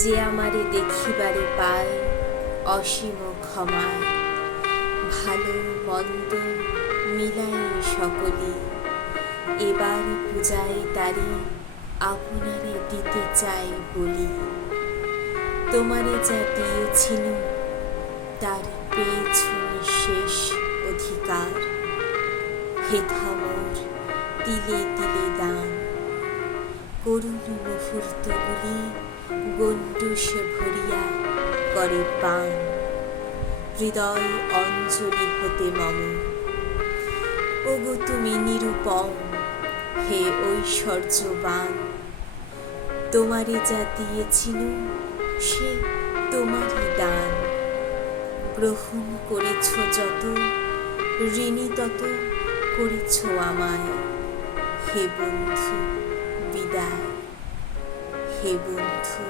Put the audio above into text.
যে আমারে দেখিবারে পায় অসীম ক্ষমায়, ভালো মন্দ মিলাই সকলে এবার পূজায় তারি আপনারে দিতে চাই বলি। তোমারে যা দিয়েছিল তার পেয়েছ নিঃশেষ অধিকার, হেথা মোর তিলে তিলে দান, করুণ মুহূর্তগুলি গণ্ডূষে ভরিয়া করে পান, হৃদয় অঞ্জলি হতে মম। ওগো তুমি নিরূপম, হে ঐশ্বর্যবান, তোমারে যা দিয়েছিল সে তোমারই দান, গ্রহণ করেছ যত ঋণী তত করেছ আমায়। হে বন্ধু বিদায়, হে বন্ধু